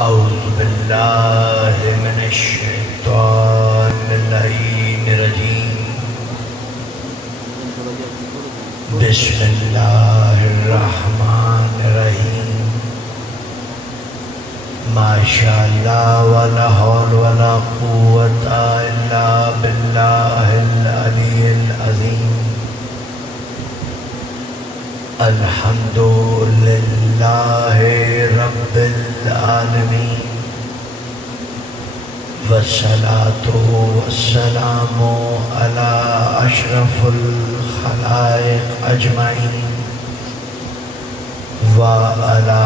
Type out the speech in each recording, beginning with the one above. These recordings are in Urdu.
اعوذ باللہ من الشیطان اللعین الرجیم بسم اللہ الرحمن الرحیم ما شاء اللہ ولا حول ولا قوة الا باللہ العلی العظیم الحمد للہ رب العالمین والصلاة والسلام علی اشرف الخلائق اجمعین وعلی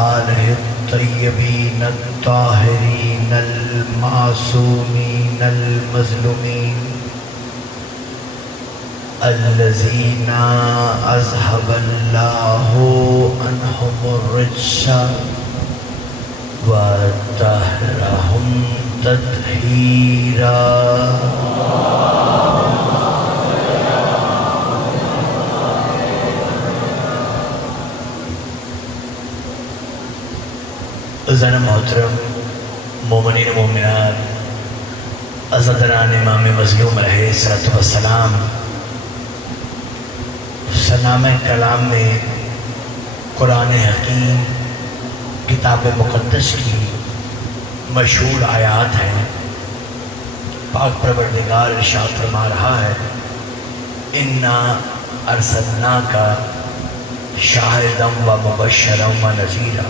آلہ الطیبین الطاہرین المعصومین المظلومین الذین اذهب اللہ عنہم الرجس وطہرہم تطہیرا عزیزان محترم مومنین مومنات عزاداران امام مظلوم علیہ السلام، سنامہ کلام میں قرآن حکیم کتاب مقدس کی مشہور آیات ہیں۔ پاک پروردگار ارشاد فرما رہا ہے اِنَّا أَرْسَلْنَاكَ شَاهِدًا وَمُبَشِّرًا وَنَذِيرًا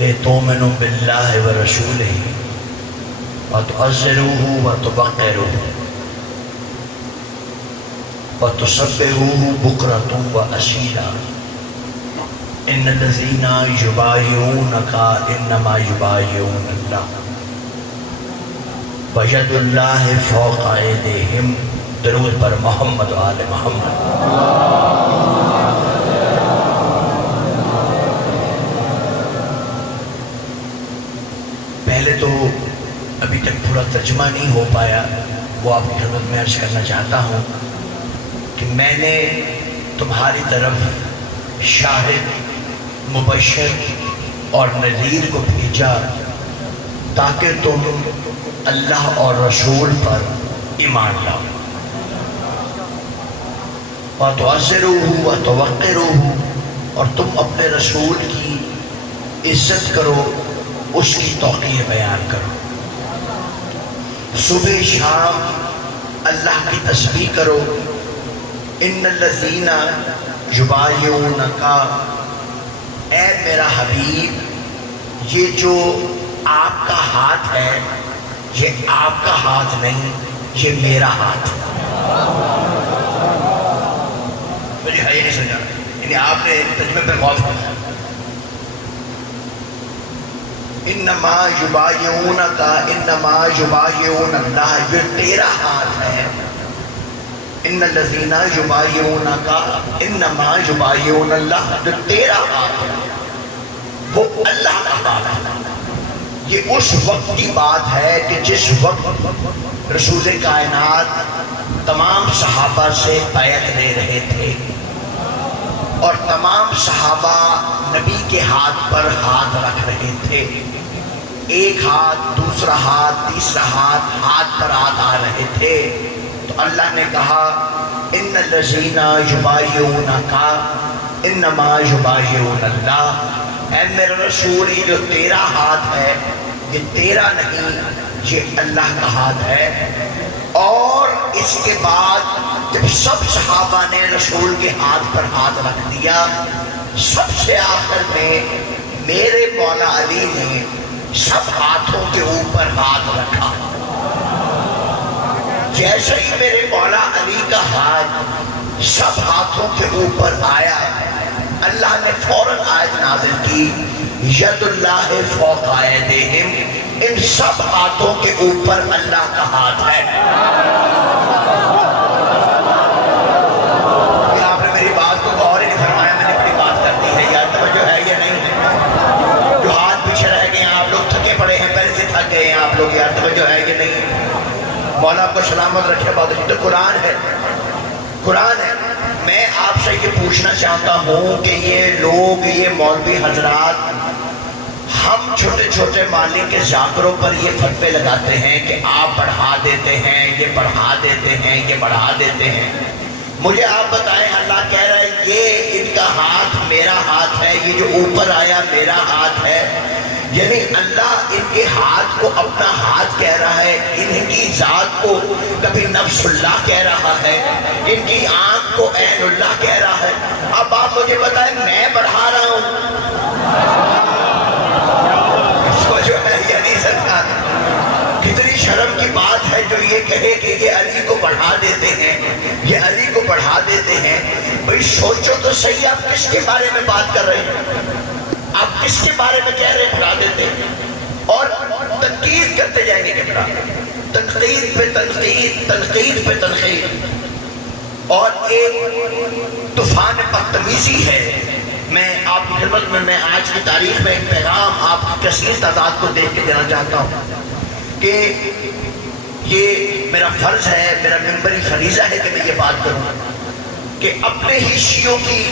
لِتُؤْمِنُوا بِاللَّهِ وَرَسُولِهِ وَتُعَزِّرُوهُ وَتُوَقِّرُوهُ وَتُسَبِّحُوهُ بُكْرَةً وَأَصِيلًا إِنَّ الَّذِينَ يُبَايِعُونَكَ إِنَّمَا يُبَايِعُونَ اللَّهَ وَيَدُ اللَّهِ فَوْقَ أَيْدِيهِمْ۔ درود پر محمد و آل محمد۔ پہلے تو ابھی تک پورا ترجمہ نہیں ہو پایا، وہ آپ کی خدمت میں عرض کرنا چاہتا ہوں کہ میں نے تمہاری طرف شاہد، مبشر اور نذیر کو بھیجا تاکہ تم اللہ اور رسول پر ایمان لاؤ، وَتُعَزِّرُوهُ وَتُوَقِّرُوهُ، اور تم اپنے رسول کی عزت کرو، اس کی توقیر بیان کرو، صبح شام اللہ کی تسبیح کرو۔ ان الذین یبایعونک، اے میرا حبیب، یہ جو آپ کا ہاتھ ہے یہ آپ کا ہاتھ نہیں، یہ میرا ہاتھ ہے۔ مجھے ہے یہ نہیں سمجھا، یعنی آپ نے ترجمے پر غور کرنا۔ انما یبایعونک انما یبایعون اللہ، یہ تیرا ہاتھ ہے۔ ان الذین یبایعونک انما یبایعون اللہ، جو تیرا ہاتھ ہے وہ اللہ کا ہاتھ ہے۔ یہ اس وقت کی بات ہے کہ جس وقت رسول کائنات تمام صحابہ سے بیعت لے رہے تھے اور تمام صحابہ نبی کے ہاتھ پر ہاتھ رکھ رہے تھے، ایک ہاتھ، دوسرا ہاتھ، تیسرا ہاتھ، ہاتھ پر ہاتھ آ رہے تھے، تو اللہ نے کہا ان الذین یبایعونک انما یبایعون اللہ، اے میرے رسول، یہ جو تیرا ہاتھ ہے یہ تیرا نہیں، یہ اللہ کا ہاتھ ہے۔ اور اس کے بعد جب سب صحابہ نے رسول کے ہاتھ پر ہاتھ رکھ دیا، سب سے آخر میں میرے مولا علی نے سب ہاتھوں کے اوپر ہاتھ رکھا۔ جیسے ہی میرے مولا علی کا ہاتھ سب ہاتھوں کے اوپر آیا، اللہ نے فوراً آیت نازل کی ید اللہ فوق ایدیہم، ان سب ہاتھوں کے اوپر اللہ کا ہاتھ ہے۔ آپ نے میری بات کو غور ہی نہیں فرمایا، میں نے بڑی بات کر دی ہے، یار توجہ ہے یا نہیں ہے؟ جو ہاتھ پیچھے رہ گئے ہیں آپ لوگ، تھکے پڑے ہیں، پہلے سے تھک گئے ہیں آپ لوگ، یار توجہ ہے یا نہیں؟ مولا آپ کو سلامت رکھے۔ بات تو قرآن ہے، قرآن ہے۔ میں آپ سے یہ پوچھنا چاہتا ہوں کہ یہ لوگ، یہ مولوی حضرات ہم چھوٹے چھوٹے مالی کے ذاکروں پر یہ فتوے لگاتے ہیں کہ آپ بڑھا دیتے ہیں، یہ بڑھا دیتے ہیں، یہ بڑھا دیتے ہیں۔ مجھے آپ بتائیں، اللہ کہہ رہا ہے یہ ان کا ہاتھ میرا ہاتھ ہے، یہ جو اوپر آیا میرا ہاتھ ہے، یعنی اللہ ان کے ہاتھ کو اپنا ہاتھ کہہ رہا ہے، ان کی ذات کو کبھی نفس اللہ کہہ رہا ہے، ان کی آنکھ کو عین اللہ کہہ رہا ہے۔ اب آپ مجھے بتائیں میں بڑھا رہا ہوں؟ جو ہے یعنی سرکار کتنی شرم کی بات ہے جو یہ کہے کہ یہ علی کو بڑھا دیتے ہیں، یہ علی کو بڑھا دیتے ہیں۔ بھئی سوچو تو صحیح، آپ کس کے بارے میں بات کر رہے ہیں؟ آپ کس کے بارے میں کہہ رہے ہیں بڑھا دیتے ہیں؟ اور تنقید کرتے جائیں گے کتنا، تنقید پہ تنقید، تنقید پہ تنقید، اور ایک طوفان بدتمیزی ہے۔ میں آپ کی خدمت میں آج کی تاریخ میں ایک پیغام آپ کی کثیر تعداد کو دیکھ کے دینا چاہتا ہوں کہ یہ میرا فرض ہے، میرا منبری فریضہ ہے کہ میں یہ بات کروں کہ اپنے ہی شیعوں کی،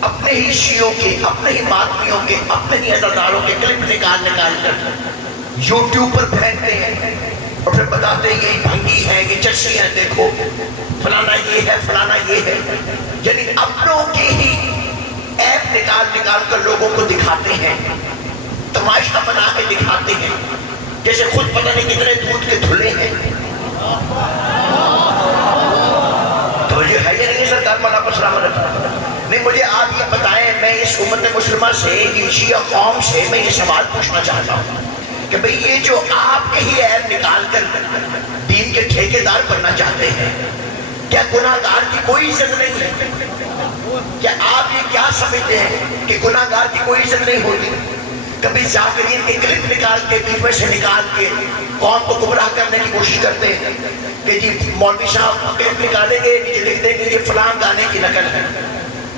اپنے ہی شیعوں کے، اپنے ہی ماتمیوں کے، اپنے ہی عزاداروں کے کلپ نکال کر یوٹیوب پر پھینکتے ہیں اور پھر بتاتے ہیں یہ بھنگی ہے، یہ چشی ہے، دیکھو فلانا یہ ہے، فلانا یہ ہے، یعنی اپنوں کے ہی ایپ نکال کر لوگوں کو دکھاتے ہیں، تماشا بنا کے دکھاتے ہیں، جیسے خود پتہ نہیں کتنے دودھ کے دھلے ہیں۔ تو یہ ہے یا نہیں سرکار مولا پر سلام علیکم؟ نہیں، مجھے آپ یہ بتائیں، میں اس امت مسلمہ سے، یہ شیعہ قوم سے میں یہ سوال پوچھنا چاہتا ہوں کہ بھئی یہ جو آپ کے ہی ایپ نکال کر دین کے ٹھیکیدار بننا چاہتے ہیں، کیا گناہگار کی کوئی عزت نہیں ہے؟ کیا آپ یہ کیا سمجھتے ہیں کہ گناہگار کی کوئی عزت نہیں ہوتی؟ کبھی ذاکرین کے کلپ نکال کے، بیچ میں سے نکال کے قوم کو گمراہ کرنے کی کوشش کرتے ہیں کہ جی مولوی صاحب کلپ نکالیں گے، نیچے لکھ دیں گے یہ فلاں گانے کی نقل ہے،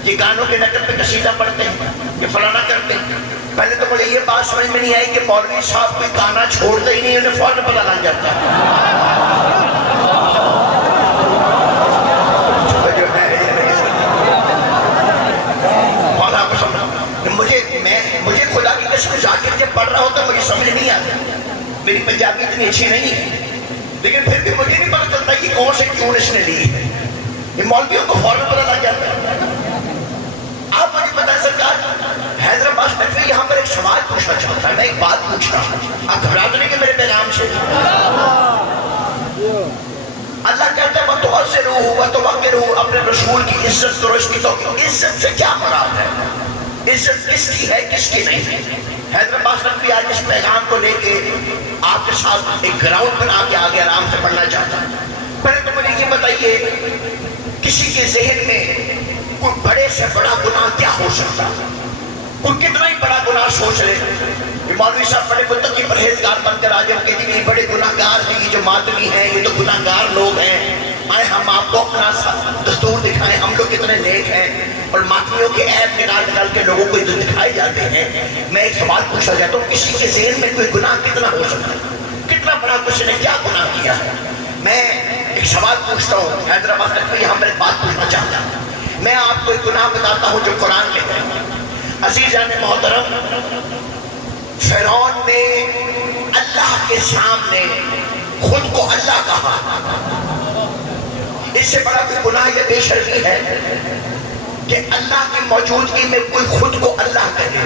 یہ گانوں کے نقل پہ قصیدہ پڑھتے ہیں، یہ فلانا کرتے ہیں۔ پہلے تو مجھے یہ بات سمجھ میں نہیں آئی کہ مولوی صاحب کوئی گانا چھوڑتے ہی نہیں، انہیں فوراً پتہ لگ جاتا ہے۔ مجھے خدا کی قسم ذاکر جب پڑھ رہا ہوتا مجھے سمجھ نہیں آتا، میری پنجابی اتنی اچھی نہیں ہے، لیکن پھر بھی مجھے نہیں پتہ چلتا کہ کون سے ٹیون اس نے لی ہے، یہ مولویوں کو فوراً پتہ لگ جاتا ہے۔ آپ مجھے بتائیں سرکار، حیدرآباد نقوی یہاں پر ایک سوال پوچھنا چاہتا ہے، میں ایک بات پوچھ رہا ہوں، آپ گھبرا تو نہیں کہ میرے پیغام سے؟ اللہ کہتا ہے وَتُعَزِّرُوهُ وَتُوَقِّرُوهُ، اپنے رسول کی عزت کرو، اس کی توقیر۔ عزت سے کیا مراد ہے؟ عزت کس کی ہے، کس کی نہیں ہے؟ حیدرآباد نقوی آج اس پیغام کو لے کے آپ کے ساتھ ایک گراؤنڈ بنا کے آگے آرام سے پڑھنا چاہتا ہے۔ پہلے تو مجھے یہ بتائیے، کسی کے ذہن میں کوئی بڑے سے بڑا گناہ کیا ہو سکتا ہے؟ کوئی کتنا ہی بڑا گناہ سوچ رہے، یہ مولوی صاحب بڑے متقی پرہیزگار بن کر آگے کہ یہ بڑے گناہ گار ہیں، یہ جو ماتمی ہیں یہ تو گناہ گار لوگ ہیں، آئے ہم آپ کو اپنا دستور دکھائیں، ہم لوگ کتنے نیک ہیں، اور ماتمیوں کے ایپ نکال کے لوگوں کو دکھائے جاتے ہیں۔ میں ایک سوال پوچھنا چاہتا ہوں، کسی کے ذہن میں کوئی گناہ کتنا ہو سکتا ہے؟ کتنا بڑا کسی نے کیا گناہ کیا ہے؟ میں ایک سوال پوچھتا ہوں، حیدرآباد تک یہاں پر ایک بات پوچھنا چاہتا ہوں، میں آپ کو ایک گناہ بتاتا ہوں جو قرآن میں ہے۔ عزیزان محترم، فرعون نے اللہ کے سامنے خود کو اللہ کہا، اس سے بڑا کوئی گناہ یہ بے شرمی ہے کہ اللہ کی موجودگی میں کوئی خود کو اللہ کہے،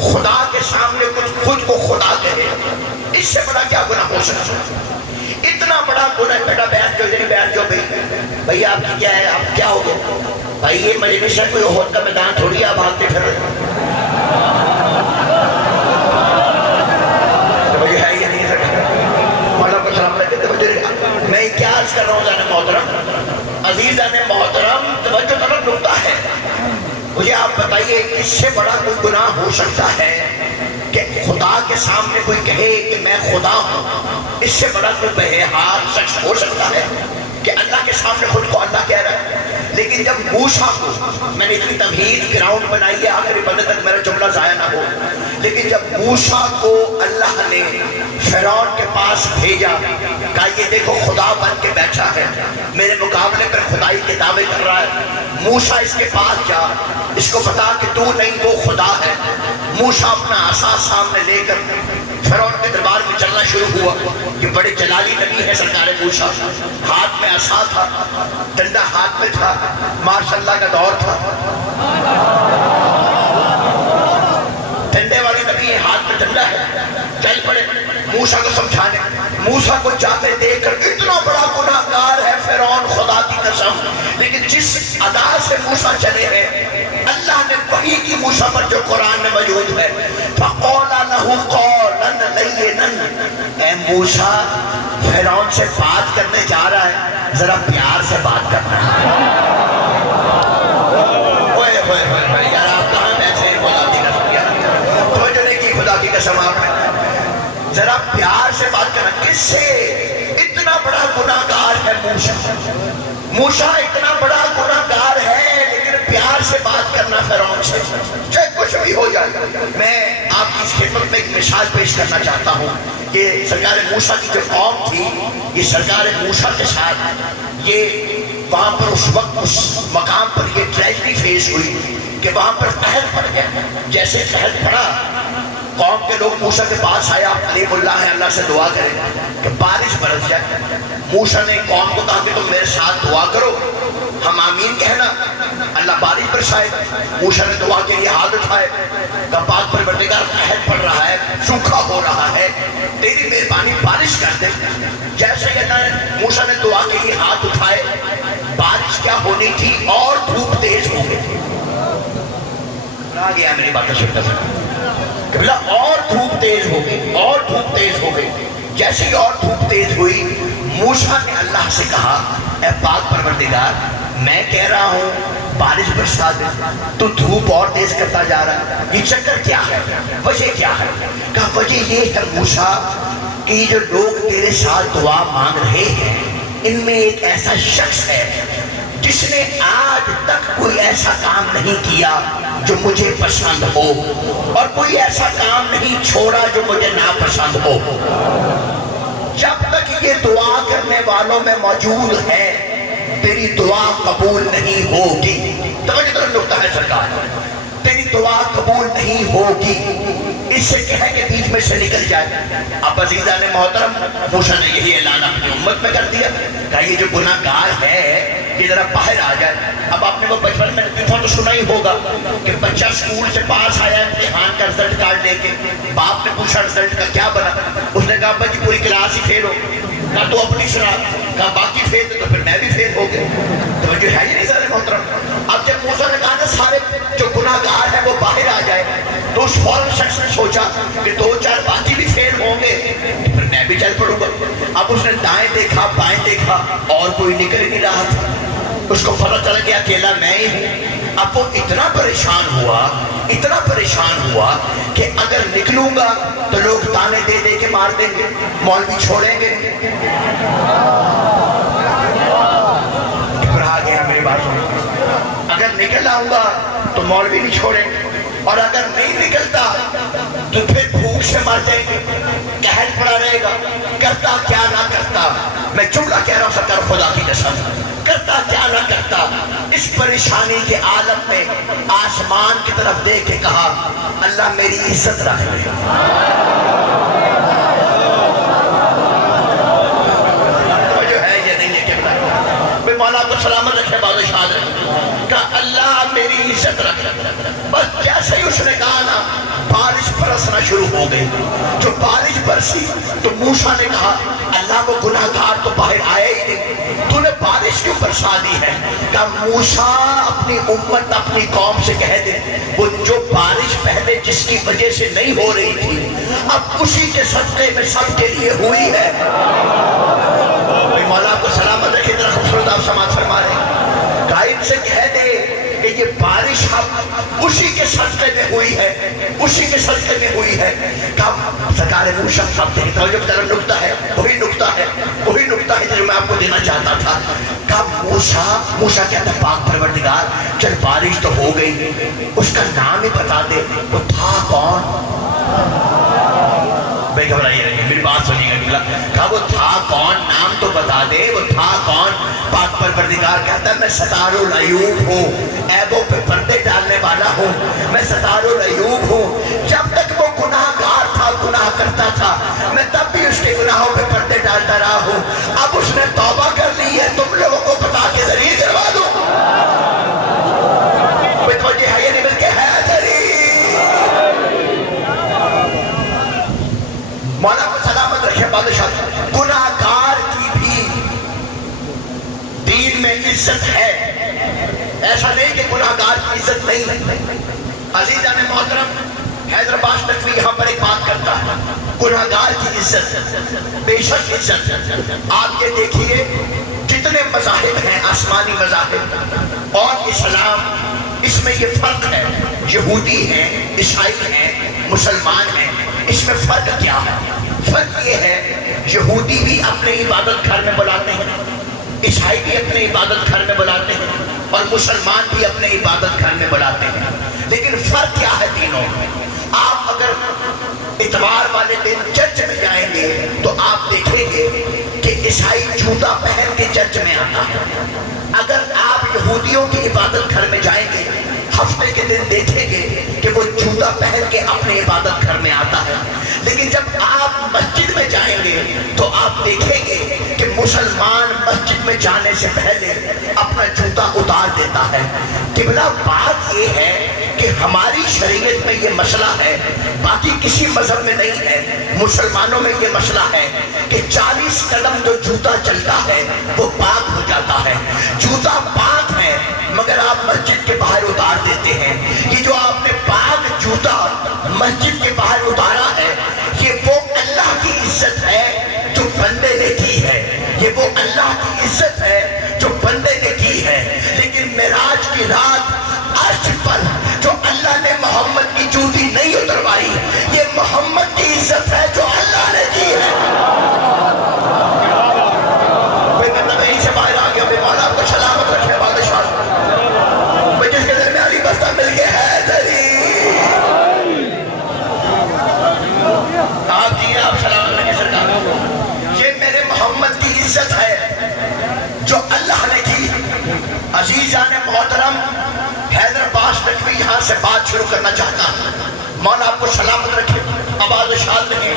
خدا کے سامنے کچھ خود کو خدا کہے، اس سے بڑا کیا گناہ ہو سکتا ہے؟ اتنا بڑا گناہ۔ بیٹا بیٹھ جو، بیٹھ جو بھائی آپ کی کیا ہے، آپ کیا ہو گئے بھائی؟ یہ مجلس ہے، کوئی احد کا میدان تھوڑی آپ بھاگتے پھر رہے، مجھے ہے یہ نہیں سکتا مولا کو سلام رکھتے۔ میں کیا عرض کر رہا ہوں جانے محترم، عزیزان محترم، توجہ طرف نکتہ ہے، مجھے آپ بتائیے اس سے بڑا کوئی گناہ ہو سکتا ہے کہ خدا کے سامنے کوئی کہے کہ میں خدا ہوں؟ اس سے بڑا کوئی بہار شخص ہو سکتا ہے کہ اللہ کے سامنے خود کو اللہ کہہ رہا ہے؟ لیکن جب موسیٰ کو، میں نے اتنی تمہید گراؤنڈ بنائی ہے آخری بندے تک میرا جملہ ضائع نہ ہو، لیکن جب موسیٰ کو اللہ نے فرعون کے پاس بھیجا، کہا یہ دیکھو خدا بن کے بیٹھا ہے، میرے مقابلے پر خدائی کے دعوے کر رہا ہے، موسیٰ اس کے پاس جا، اس کو بتا کہ تو نہیں وہ خدا ہے۔ موسیٰ اپنا عصا سامنے لے کر فرعون کے دربار میں چلنا شروع ہوا کہ بڑے جلالی نبی ہے سرکار موسیٰ. ہاتھ میں عصا تھا, ڈنڈا ہاتھ میں تھا, ماشاء اللہ کا دور تھا. ڈنڈے والے نبی ہیں, ہاتھ میں ڈنڈا ہے. چل پڑے موسیٰ کو سمجھانے. موسیٰ کو جاتے دیکھ کر اتنا بڑا گناہ گار ہے فرعون, خدا کی قسم, لیکن جس ادا سے موسیٰ چلے ہیں اللہ نے وحی کی موسیٰ پر جو قرآن میں موجود ہے, فَقَوْلَ لَهُ قَوْلًا لَيِّنًا. اے موسیٰ فرعون سے بات کرنے جا رہا ہے, ذرا پیار سے بات کرنا ہے. اوئے ہوئے ہوئے یار, آپ کہاں ایسے خدا کی قسم کیا توجہ نہیں کی, خدا کی قسم آپ نے ذرا پیار سے بات کرنا. کس سے؟ اتنا بڑا گناہ گار ہے موسیٰ اتنا بڑا گناہ گار ہے, لیکن پیار سے بات کرنا فرعون سے, چاہے کچھ بھی ہو جائے. میں آپ کی اس خدمت میں ایک مثال پیش کرنا چاہتا ہوں کہ سرکار موسیٰ کی جو قوم تھی, یہ سرکار موسیٰ کے ساتھ یہ وہاں پر اس وقت اس مقام پر یہ ٹریجڈی فیس ہوئی کہ وہاں پر قحط پڑ گیا. جیسے قحط پڑا, قوم کے لوگ موسیٰ کے پاس آیا, علیم اللہ ہے, اللہ سے دعا کریں کہ بارش برس جائے. موسیٰ نے قوم کو کہا کہ تم میرے ساتھ دعا کرو, ہم آمین کہنا, اللہ بارش برسائے. موسیٰ نے دعا کے لیے ہاتھ اٹھائے, کہا پاک پروردگار قحط پڑ رہا ہے, سوکھا ہو رہا ہے, تیری مہربانی بارش کر دے. جیسے کہ موسیٰ نے دعا کے لیے ہاتھ اٹھائے, بارش کیا ہونی تھی اور دھوپ تیز ہو گئی. آ گیا میری باتیں سنتا سکتا اور دھوپ تیز ہو گئی, اور دھوپ تیز ہو گئی. جیسے ہی اور دھوپ تیز ہوئی, موسیٰ نے اللہ سے کہا اے پاک پروردگار, میں کہہ رہا ہوں بارش برسا دے, تو دھوپ اور تیز کرتا جا رہا ہے, یہ چکر کیا ہے, وجہ کیا ہے؟ کہا وجہ یہ ہے موسیٰ کہ یہ جو لوگ تیرے ساتھ دعا مانگ رہے ہیں ان میں ایک ایسا شخص ہے جس نے آج تک کوئی ایسا کام نہیں کیا جو مجھے پسند ہو, اور کوئی ایسا کام نہیں چھوڑا جو مجھے ناپسند ہو. جب تک یہ دعا کرنے والوں میں موجود ہے تیری دعا قبول نہیں ہوگی. توجہ طرف نکتہ ہے سرکار, تیری دعا قبول نہیں ہوگی. اس سے کہے کہ بیچ میں سے نکل جائے. اب عزیزان محترم, موسیٰ نے یہی اعلان اپنی امت میں کر دیا, کہا یہ جو گناہ گار ہے یہ ذرا باہر آ جائے. اب آپ نے وہ بچپن میں دیکھا تو سنا ہی ہوگا کہ بچہ اسکول سے پاس آیا امتحان کا رزلٹ کارڈ لے کے, باپ نے پوچھا رزلٹ کا کیا بنا, اس نے کہا بچی پوری کلاس ہی فیل ہو. کہا تو اپنی سنا, کہا باقی فیل تھے تو پھر میں بھی فیل ہو گیا. تو جو ہے یہ نہیں سارے محترم. اب جب موسیٰ نے کہا نا سارے جو گناہ گار ہیں وہ باہر آ جائے, تو اس فوراً شخص نے سوچا کہ دو چار باقی بھی فیل ہوں گے پھر میں بھی چل پڑوں گا. اب اس نے دائیں دیکھا بائیں دیکھا اور کوئی نکل ہی نہیں رہا تھا. اس کو پتہ چل گیا اکیلا میں ہی ہوں. اب وہ اتنا پریشان ہوا کہ اگر نکلوں گا تو لوگ تانے دے دے کے مار دیں گے, مولوی چھوڑیں گے. گھبرا گیا میری بات سنو, اگر نکل آؤں گا تو مولوی نہیں چھوڑیں گے, اور اگر نہیں نکلتا تو پھر بھوک سے مر جائیں گے. قحط پڑا رہے گا, کرتا کیا نہ کرتا. میں جملہ کہہ رہا ہوں سرکار خدا کی قسم, کرتا کیا نہ کرتا. اس پریشانی کے عالم میں آسمان کی طرف دیکھ کے کہا اللہ میری عزت رکھ لے. جو ہے یہ نہیں لے کے بتایا, مولا کو سلامت رکھے, بادشاہ رکھے, کہا اللہ میری عزت رکھ. بس جیسے ہی اس نے کہا نا بارش برسنا شروع ہو گئی. جو بارش برسی تو موسیٰ نے کہا اللہ وہ گناہ گار تو باہر آئے ہی نہیں, تو نے بارش کیوں برسا دی ہے؟ کہا موسیٰ اپنی امت اپنی قوم سے کہہ دے وہ جو بارش پہلے جس کی وجہ سے نہیں ہو رہی تھی اب اسی کے صدقے میں سب کے لیے ہوئی ہے. مولا کو سلامت رکھے, ذرا خوبصورت آپ سماعت فرما رہے ہیں. کہا ان سے کہہ دے کہ یہ بارش اب اسی کے صدقے میں ہوئی ہے, اسی کے صدقے میں ہوئی ہے. کہا سرکار موسیٰ اب دیکھتا ہوں جو طرف نکتہ ہے وہی نکتہ ہے جو میں آپ کو دینا چاہتا تھا. کہا موسیٰ کہتا ہے پاک پروردگار چل بارش تو ہو گئی, اس کا نام ہی بتا دے, وہ تھا کون؟ بے گھبرائیے رہیے, میری بات سنیے گا. کہا وہ تھا کون, نام تو بتا دے, وہ تھا کون؟ پاک پروردگار کہتا ہے میں ستار العیوب ہوں, عیبوں پہ پردے ڈالنے والا ہوں, میں ستار العیوب ہوں. کرتا تھا، میں تب بھی اس کے گناہوں پہ پردے ڈالتا رہا ہوں، اب اس نے توبہ کر لی ہے، تم لوگوں کو بتا کے ذلیل کروا دوں۔ کوئی توجہ ہے یا نہیں؟ مل کے ہے مولا کو سلامت رکھے بادشاہ۔ گناہگار کی بھی دین میں عزت ہے، ایسا نہیں کہ گناہگار کی عزت نہیں ہے۔ عزیزان محترم، حیدرآباد نقوی یہاں پر ایک بات کرتا ہے، گناہگار کی عزت، بے شک عزت۔ آپ یہ دیکھیے جتنے مذاہب ہیں، آسمانی مذاہب اور اسلام، اس میں یہ فرق ہے، یہودی ہیں، عیسائی ہیں، مسلمان ہیں، اس میں فرق کیا ہے؟ فرق یہ ہے یہودی بھی اپنے عبادت گھر میں بلاتے ہیں، عیسائی بھی اپنے عبادت گھر میں بلاتے ہیں، اور مسلمان بھی اپنے عبادت گھر میں بلاتے ہیں، لیکن فرق کیا ہے تینوں میں؟ آپ اگر اتوار والے دن چرچ میں جائیں گے تو آپ دیکھیں گے کہ عیسائی جوتا پہن کے چرچ میں آتا ہے، اگر آپ یہودیوں کی عبادت گھر میں جائیں گے ہفتے کے دن دیکھیں گے کہ وہ جوتا پہن کے اپنے عبادت گھر میں آتا ہے، لیکن جب آپ مسجد میں جائیں گے تو آپ دیکھیں گے کہ مسلمان مسجد میں جانے سے پہلے اپنا جوتا اتار دیتا ہے۔ قبلہ بات یہ ہے کہ ہماری شریعت میں یہ مسئلہ ہے، باقی کسی مذہب میں نہیں ہے، مسلمانوں میں یہ مسئلہ ہے کہ 40 قدم جو جوتا چلتا ہے وہ پاک ہو جاتا ہے، جوتا پاک ہے مگر آپ مسجد کے باہر اتار دیتے ہیں۔ یہ جو آپ نے پاک جوتا مسجد کے باہر اتارا ہے، یہ وہ اللہ کی عزت ہے جو بندے نے کی ہے، یہ وہ اللہ کی عزت ہے جو بندے نے کی ہے، لیکن معراج کی رات عرش پر جو اللہ نے محمد کی جوتی نہیں اتروائی، یہ محمد کی عزت ہے جو اللہ نے کی ہے۔ کوئی بندہ نہیں سے باہر آ گیا، بے مولا آپ کو سلامت رکھے بادشاہ، جس کے دل میں علی بستہ مل کے ہے دلی، آپ جی آپ سلامت رکھے سرکار، یہ میرے محمد کی عزت ہے جو اللہ نے کی۔ عزیزان محترم، حیدرآباد نقوی یہاں سے بات شروع کرنا چاہتا ہوں، مولا آپ کو سلامت رکھے، آباد و شاد رکھے۔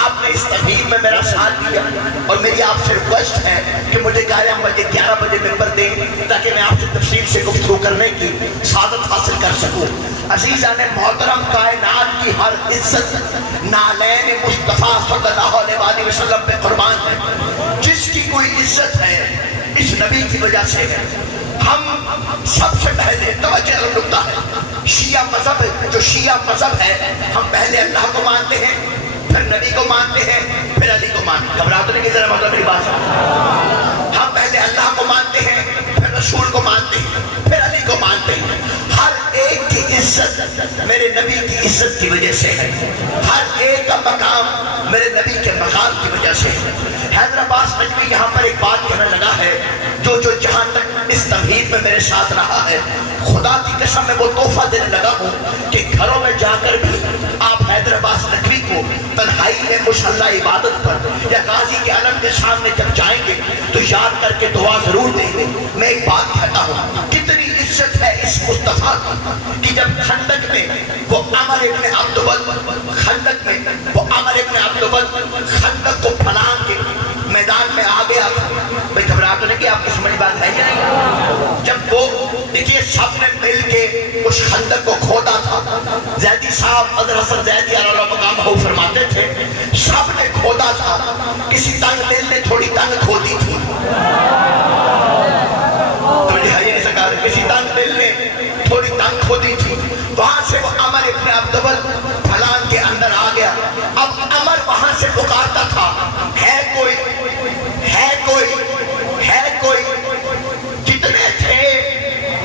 آپ نے اس تقریب میں میرا ساتھ دیا اور میری آپ سے ریکویسٹ ہے کہ مجھے 11 بجے ممبر دیں تاکہ میں آپ سے تفصیل سے گفتگو کرنے کی سعادت حاصل کر سکوں۔ عزیزان محترم، کائنات کی ہر عزت نالین مصطفیٰ صلی اللہ علیہ وسلم پہ قربان ہے، جس کی کوئی عزت ہے اس نبی کی وجہ سے ہے۔ ہم سب سے پہلے توجہ رکھتا ہے شیعہ مذہب، جو شیعہ مذہب ہے، ہم پہلے اللہ کو مانتے ہیں، پھر نبی کو مانتے ہیں، پھر علی کو مانتے ہیں۔ گھبراہٹ نہیں کی ذرا مطلب میری بات، ہم پہلے اللہ کو مانتے ہیں، پھر رسول کو مانتے ہیں، پھر علی کو مانتے ہیں۔ ہر ایک کی عزت میرے نبی کی عزت کی وجہ سے ہے، ہر ایک کا مقام میرے نبی کے مقام کی وجہ سے ہے۔ حیدرآباد نقوی یہاں پر ایک بات کہنا لگا ہے، جو جہاں تک اس تمہید میں میرے ساتھ رہا ہے، خدا کی قسم میں وہ تحفہ دینے لگا ہوں کہ گھروں میں جا کر بھی آپ حیدرآباد نقوی کو تنہائی میں مصلی عبادت پر یا غازی کے علم کے سامنے جب جائیں گے تو یاد کر کے دعا ضرور دیں گے۔ میں ایک بات کہتا ہوں، کتنی عزت ہے اس مصطفیٰ کی کہ جب خندق میں وہ عمر ابن خندق کو پھلان کے میدان میں آ گیا، بھئی گھبراہٹ تو نہیں کہ آپ کی سمجھ بات ہے یا نہیں؟ جب وہ دیکھیے سب نے مل کے اس خندق کو کھودا تھا، زیدی صاحب حضرت حسن زیدی علیہ مقام ہو فرماتے تھے، سب نے کھودا تھا، کسی تنگ دل نے تھوڑی تنگ کھودی تھی، کسی تنگ دل نے تھوڑی تنگ کھودی تھی، وہاں سے وہ عمر ابن عبدال پھلان کے اندر آ گیا۔ اب عمر وہاں سے پکارتا تھا، ہے کوئی، ہے کوئی، ہے کوئی، جتنے تھے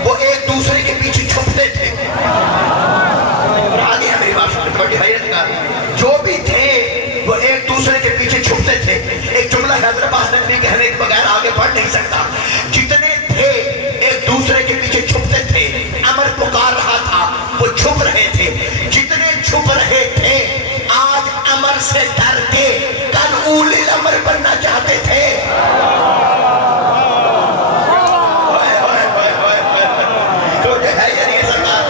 وہ ایک دوسرے کے پیچھے چھپتے تھے، آگے ہے میری بات سنیں بڑی حیرت کا، جو بھی تھے وہ ایک دوسرے کے پیچھے چھپتے تھے۔ ایک جملہ حیدرآباد نقوی کہنے کے بغیر آگے بڑھ نہیں سکتا، جتنے تھے ایک دوسرے کے پیچھے چھپتے تھے، عمر پکار رہا تھا وہ چھپ رہے تھے، جتنے چھپ رہے تھے آج عمر سے ڈر کے کل اولی الامر بننا چاہتے تھے۔ ہے یا نہیں سرکار؟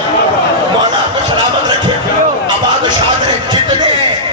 مولا آپ کو سلامت رکھے، آباد و شاد رہے، جتنے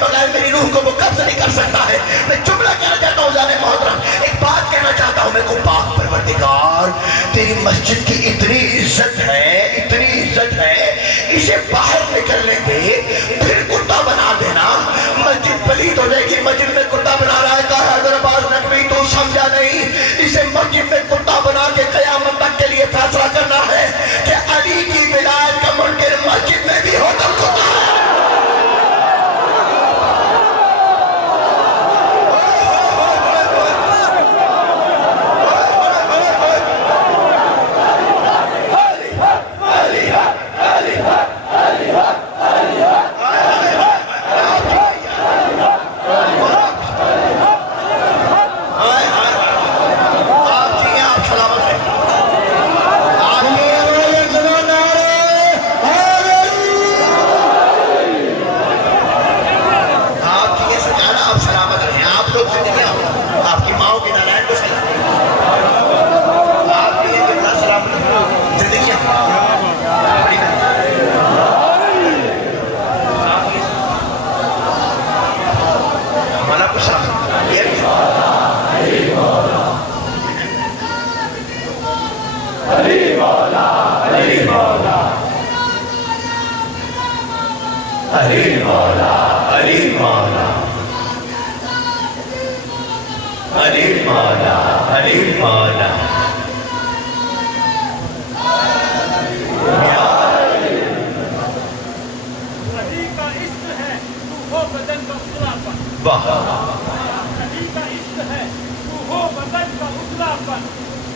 بغیر میری روح کو وہ قبض نہیں کر سکتا ہے. میں جملہ کہنا چاہتا ہوں زیادہ محترم, ایک بات کہنا چاہتا ہوں. میں کو پاک پروردگار تیری مسجد کی اتنی عزت ہے, اسے باہر نکلنے دے, پھر کتا بنا دینا, مسجد پلید ہو جائے گی. مسجد میں کتا بنا رہا ہے, کہا حیدر عباس نقوی تو سمجھا نہیں, اسے مسجد میں کتا بنا کے قیامت تک کے لیے فیصلہ کرنا ہے کہ علی کی ولایت کا منکر مسجد میں بھی ہو تو کتا ہے.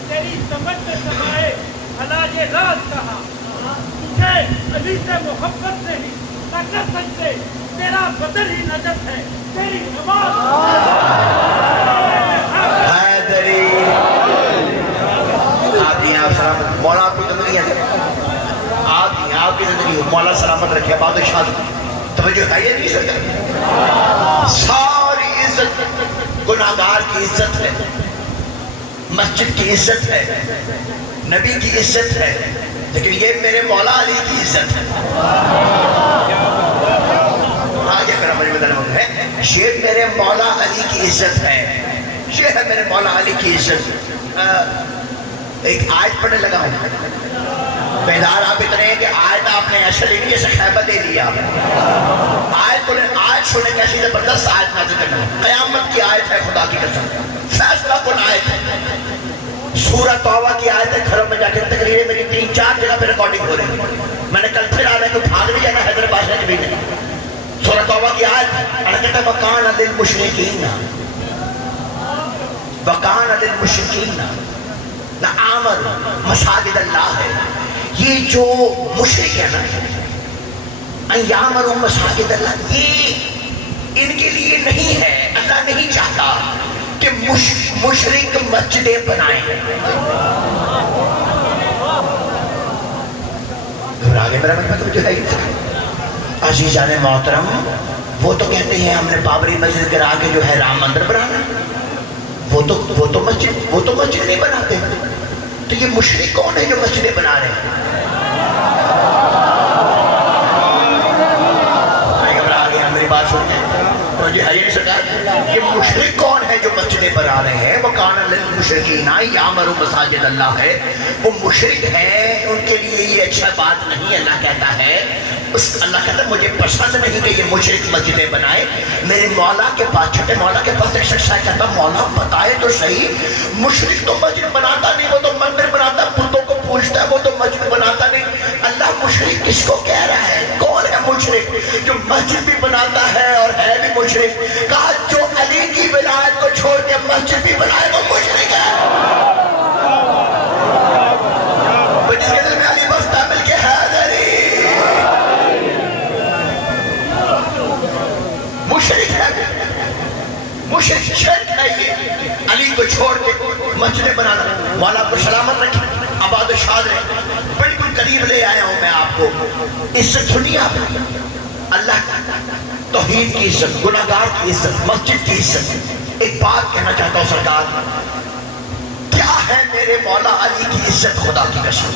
تیری سمجھ میں سمائے بھلا یہ راز کہا, تجھے علی سے محبت نہیں نہ کر سکتے, تیرا بدن ہی نجس ہے, تیری نماز حیدری. آپ سلامت, مولا آپ کی زندگی ہے, آپ کی زندگی ہو, مولا سلامت رکھے. بادشاہ توجہ ہے, یہ نہیں سکتا, ساری عزت گناہگار کی عزت ہے, مسجد کی عزت ہے, نبی کی عزت ہے, لیکن یہ میرے مولا علی کی عزت ہے. آگے میرا مجمع ہے, یہ میرے مولا علی کی عزت ہے, یہ ہے میرے مولا علی کی عزت. ایک آیت پڑھنے لگا ہوں, بیدار آپ اتنے ہیں کہ آیت آپ نے ایسا لے لی جیسے خیبر دے لیا. آیت سنے کیسی زبردست آیت نازل کرنا, قیامت کی آیت ہے, خدا کی قسم فیصلہ کن آیت ہے. سورہ توبہ کی آیت ہے, گھروں میں جا کے تقریریں میری 3-4 جگہ پہ ریکارڈنگ ہو رہی ہے. میں نے کل پھر آنے کو بھاگ بھی جانا حیدر عباس نقوی نے. سورہ توبہ کی آیت ہے, وَقَانَ لِلْمُشْرِكِينَ لَعَامَرُوا مَسَاجِدَ اللَّهِ. یہ جو مشرک ہے نا, یعمروا مساجد اللہ, یہ ان کے لیے نہیں ہے, اللہ نہیں چاہتا کہ مشرک مسجدیں بنائیں. آگے میرا مطلب جو ہے عزیزان محترم, وہ تو کہتے ہیں ہم نے بابری مسجد کے آگے جو ہے رام مندر بنانا, وہ تو مسجد نہیں بناتے. تو یہ مشرک کون ہے جو مسجدیں بنا رہے ہیں؟ میری بات سنتے ہیں تو یہ حریم سرکار, یہ مشرک کون ہے جو مسجدیں بنا رہے ہیں؟ وَقَانَ لِلْمُشْرِكِينَ یَعْمَرُوا مَسَاجِدَ اللَّهِ ہے, وہ مشرک ہیں, ان کے لیے یہ اچھا بات نہیں. اللہ کہتا ہے اللہ کہتا ہے مجھے پسند نہیں کہ یہ مشرک مسجدیں بنائے. میرے مولا کے پاس, چھوٹے مولا کے پاس ایک شخص آیا, کہتا مولا بتائے تو صحیح, مشرک تو مسجد بناتا نہیں, وہ تو مندر بناتا, بتوں کو پوجتا ہے, وہ تو مسجد بناتا نہیں. اللہ مشرک کس کو کہہ رہا ہے؟ کون ہے مشرک جو مسجد بھی بناتا ہے اور ہے بھی مشرک؟ کہا جو علی کی ولایت کو چھوڑ کے مسجد بھی بنائے وہ مشرک ہے. جس کے دل میں علی بستا مل کے حیدری مشرک ہے, مشرک شرک ہے یہ, علی کو چھوڑ کے مسجدیں بنانا. مولا کو سلامت رکھے, آباد و شاد رہے. بالکل قریب لے آیا ہوں میں آپ کو اس دنیا میں. اللہ توحید کی عزت, گناہگار کی عزت, مسجد کی عزت. ایک بات کہنا چاہتا ہوں سرکار, کیا ہے میرے مولا علی کی عزت, خدا کی قسم.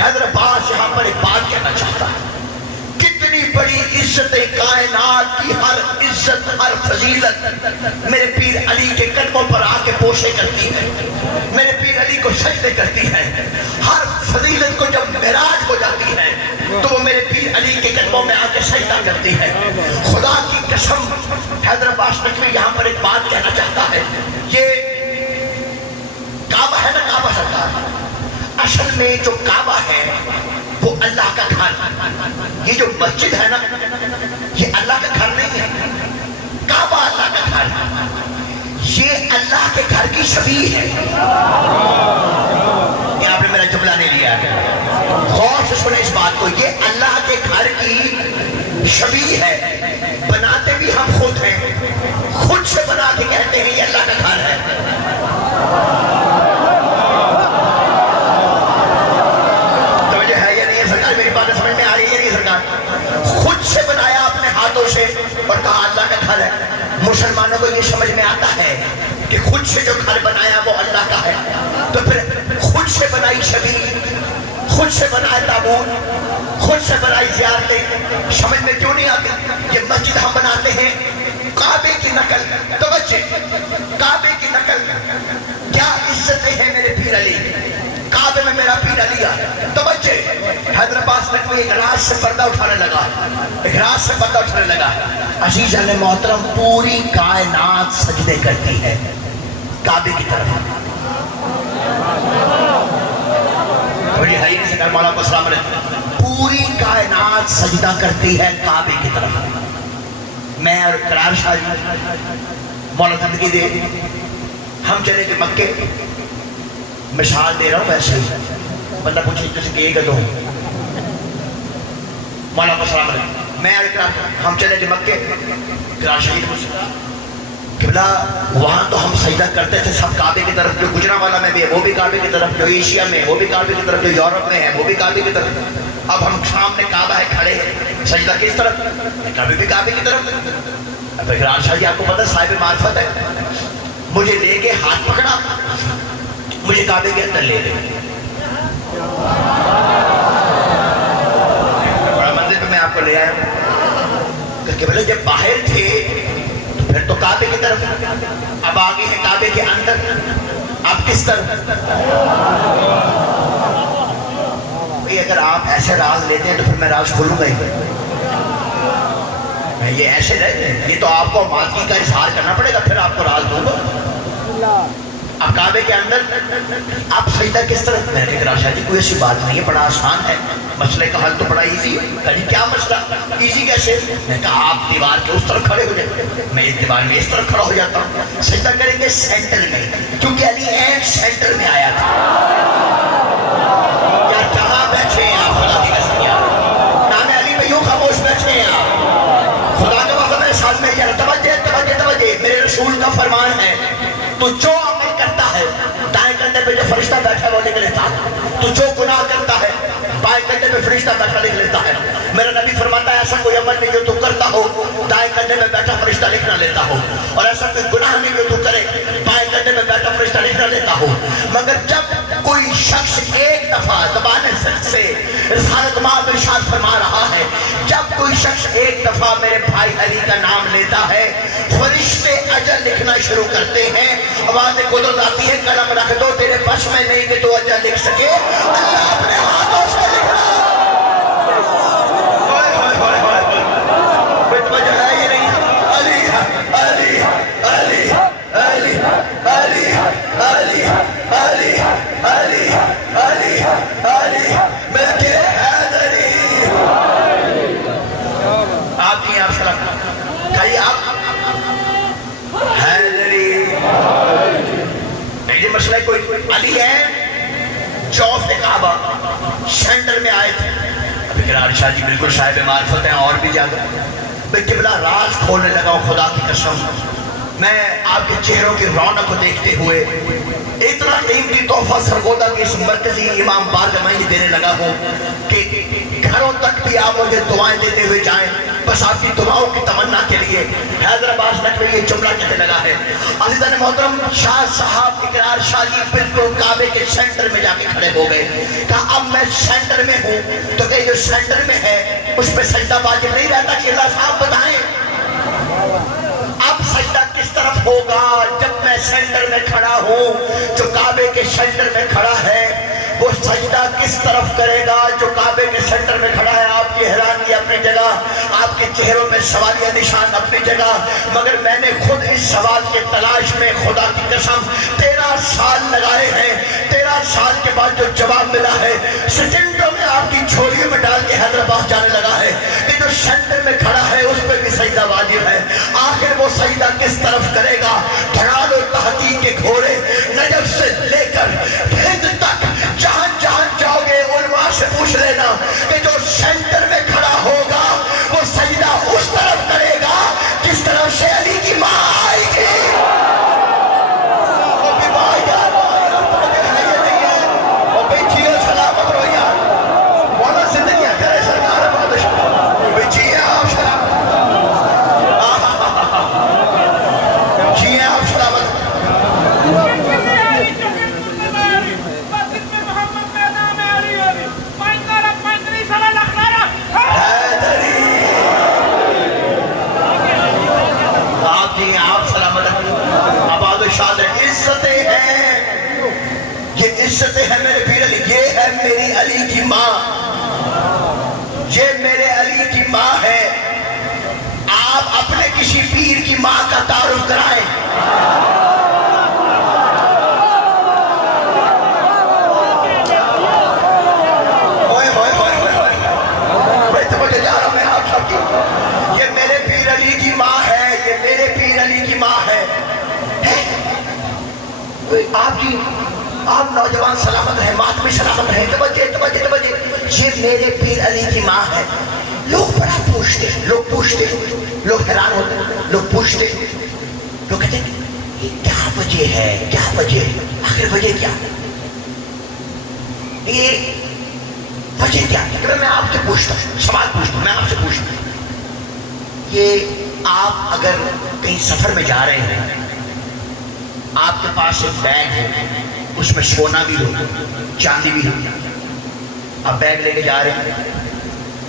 حیدر عباس یہاں پر ایک بات کہنا چاہتا ہے, کتنی اتنی بڑی عزت کائنات کی ہر عزت ہر فضیلت میرے پیر علی کے قدموں پر آ کے پوشے کرتی ہے، میرے پیر علی کو سجدے کرتی ہے۔ ہر فضیلت کو جب معراج ہو جاتی ہے تو وہ میرے پیر علی کے قدموں میں آ کے سجدہ کرتی ہے۔ خدا کی قسم حیدر عباس نقوی یہاں پر ایک بات کہنا چاہتا ہے، یہ کعبہ ہے نا، کعبہ سرکار، اصل میں جو کعبہ ہے وہ اللہ کا گھر، یہ جو مسجد ہے نا یہ اللہ کا گھر نہیں ہے، کعبہ اللہ کا گھر، یہ اللہ کے گھر کی شبیہ ہے۔ یہ آپ نے میرا جملہ نہیں لیا، غور سے سنیں اس بات کو، یہ اللہ کے گھر کی شبیہ ہے، بناتے بھی ہم خود ہیں، خود سے بنا کے کہتے ہیں یہ اللہ کا گھر ہے۔ خود سے بنایا اپنے ہاتھوں سے اور کہا اللہ کا گھر ہے۔ مسلمانوں کو یہ سمجھ میں آتا ہے کہ خود سے جو گھر بنایا وہ اللہ کا ہے، تو پھر خود سے بنائی شبیہ، خود سے بنائے تابوت، خود سے بنائی زیارتیں سمجھ میں کیوں نہیں آتی؟ یہ مسجد ہم بناتے ہیں کعبے کی نقل، توجہ، کعبے کی نقل، کیا عزتیں ہیں میرے پیر علی، کعبے میں میرا پیر علی آیا، توجہ۔ حیدر عباس نقوی ایک راز سے پردہ اٹھانے لگا، ایک راز سے پردہ اٹھانے لگا۔ عزیزان محترم، پوری کائنات سجدے کرتی ہے کعبے کی طرف۔ بڑی حیرت سے کہا مولا کو سلام علیکم، پوری کائنات سجدہ کرتی ہے کعبے کی طرف۔ میں اور قرار شاہ جی مولا زندگی دے، ہم چلے کہ مکے، مثال دے رہا ہوں ویسے ہی، بندہ پوچھے جیسے کہ ایک دو مولا کو سلام علیکم، میں اور قرار ہم چلے کہ مکے، قرار شہید قبلہ وہاں تو ہم سجدہ کرتے تھے سب کعبے کی طرف، جو گجرانوالہ میں بھی ہے وہ بھی کعبے کی طرف، جو ایشیا میں وہ بھی کعبے کی طرف، جو یورپ میں ہے وہ بھی کعبے کی طرف۔ اب ہم سامنے کعبہ ہے کھڑے ہیں، سجدہ کس طرف؟ کعبے بھی کعبے کی طرف۔ اب قرار شاہ جی آپ کو پتہ صاحب معرفت ہے، مجھے لے کے ہاتھ پکڑا، مجھے کعبے کے اندر لے گئے، بڑا منزل پہ میں آپ کو لے آیا کہ بھلے جب باہر تھے تو پھر تو کعبے کی طرف، اب آگے ہیں کعبے کے اندر، اب کس طرف؟ اگر آپ ایسے راز لیتے ہیں تو پھر میں راز کھولوں گا ہی، میں یہ ایسے رہتے ہیں، یہ تو آپ کو ماضی کا اظہار کرنا پڑے گا پھر آپ کو راز دوں گا۔ اب کعبے کے اندر آپ سجدہ کس طرح؟ میں نے کہا شاہ جی کوئی ایسی بات نہیں ہے، بڑا آسان ہے، مسئلے کا حل تو بڑا ایزی ہے۔ کہا جی کیا مسئلہ؟ ایزی کیسے؟ میں نے کہا آپ دیوار کے اس طرف کھڑے ہو جائیں، میں اس دیوار میں اس طرف کھڑا ہو جاتا ہوں، سجدہ کریں گے سینٹر میں، کیونکہ علی ایک سینٹر میں آیا تھا۔ کیا جہاں بیٹھے ہیں آپ خدا کی قسم، نام علی میں یوں خاموش بیٹھے ہیں آپ، خدا کا وقت میرے ساتھ میں کیا، توجہ توجہ توجہ، میرے رسول کا فرمان ہے تو جو عمل کرتا ہے دائیں کندھے پہ جو فرشتہ بیٹھا ہے وہ لکھ لیتا ہے، تو جو گناہ کرتا ہے بائیں کندھے پہ فرشتہ بیٹھا لکھ لیتا ہے۔ میرا نبی فرماتا ہے ایسا کوئی عمل نہیں جو تو کرتا ہو دائیں کندھے میں بیٹھا فرشتہ لکھنا لیتا ہو، اور ایسا کوئی گناہ نہیں جو تو کرے بائیں کندھے میں بیٹھا فرشتہ لکھنا لیتا ہو، مگر جب کوئی شخص ایک دفعہ زبان سے رسالت مآب ارشاد فرما رہا ہے، جب کوئی شخص ایک دفعہ میرے بھائی علی کا نام لیتا ہے فرشتے اجل لکھنا شروع کرتے ہیں، آواز قدرت آتی ہے قلم رکھ دو تیرے بس میں نہیں کہ تو اجل لکھ سکے، اللہ اپنے ہاتھوں سے لکھ رہا۔ کوئی توجہ ہے یہ نہیں؟ علی علی علی علی علی علی علی علی علی علی ملکِ حیدری۔ آپ کی آپ سلام کہیے، آپ حیدری نہیں، مسئلہ کوئی علی ہے، چوف کعبہ سینٹر میں آئے تھے۔ ابھی قرار شاہ جی بالکل صاحب معرفت ہیں اور بھی زیادہ، میں قبلہ راز کھولنے لگا ہوں، خدا کی قسم میں آپ کے چہروں کی رونق کو دیکھتے ہوئے اتنا قیمتی تحفہ سرگودا کے اس مرکزی امام بارگمہی دینے لگا ہوں کہ گھروں تک بھی آپ مجھے دعائیں دیتے ہوئے جائیں، بس آپ کی دعاؤں کی تمنا کے لیے۔ حیدر عباس نقوی یہ جملہ کہنے لگا ہے، عزیزان محترم، شاہ صاحب اقرار تاجدار شاہ جی بالکل کعبے کے سینٹر میں جا کے کھڑے ہو گئے. کہا اب میں سینٹر میں ہوں تو کہ جو سینٹر میں ہے اس پہ سجدہ واجب نہیں رہتا کہ اللہ صاحب بتائیں اب سجدہ کس طرف ہوگا؟ جب میں سینٹر میں کھڑا ہوں جو کعبے کے سینٹر میں کھڑا ہے وہ سجدہ کس طرف کرے گا جو کعبے کے سینٹر میں کھڑا ہے؟ آپ کی حیرانی اپنی جگہ، آپ کے چہروں میں سوالیہ نشان اپنی جگہ. مگر میں نے خود اس سوال کے تلاش میں خدا کی قسم 13 سال لگائے ہیں. 13 سال کے بعد جو جواب ملا ہے سٹنٹوں میں آپ کی جھولیوں میں ڈال کے حیدرآباد جانے لگا ہے کہ جو سینٹر میں کھڑا ہے اس پہ بھی سجدہ واجب ہے. آخر وہ سجدہ کس طرف کرے گا؟ دھڑا لو تحقیق کے گھوڑے، نجف سے لے کر ہند تک جہاں جہاں جاؤ گے علماء سے پوچھ لینا کہ جو سینٹر میں کھڑا ہوگا وہ سجدہ اس طرف کرے گا جس طرف سے علی کی ماں آئی تھی. وہ بھی بھائی یار یہ نہیں ہے وہ بیٹھی ہے سلامت رہو یار مولا زندگیاں کرے سرکار بادشاہ بیٹھی ہے آپ سلامت جی ہیں آپ سلامت. عزتیں ہیں، یہ عزتیں ہیں میرے پیر علی. یہ ہے میری علی کی ماں، یہ میرے علی کی ماں ہے. آپ اپنے کسی پیر کی ماں کا تعارف کرائیں. میں سمجھے جا رہا ہوں میں آپ سب کی. یہ میرے پیر علی کی ماں ہے، یہ میرے پیر علی کی ماں ہے. آپ نوجوان سلامت ہیں، ماتمی سلامت ہیں. توجہ توجہ توجہ. یہ میرے پیر علی کی ماں ہے. لوگ بڑا پوچھتے، لوگ حیران ہوتے، لوگ پوچھتے، لوگ کہتے ہیں یہ کیا وجہ ہے، کیا وجہ ہے؟ آخر وجہ کیا؟ یہ وجہ کیا ہے؟ میں آپ سے پوچھتا ہوں، سوال پوچھتا ہوں، میں آپ سے پوچھتا ہوں. یہ آپ اگر کہیں سفر میں جا رہے ہیں، آپ کے پاس ایک بیگ ہے، اس میں سونا بھی ہو، چاندی بھی ہو. آپ بیگ لے کے جا رہے ہیں،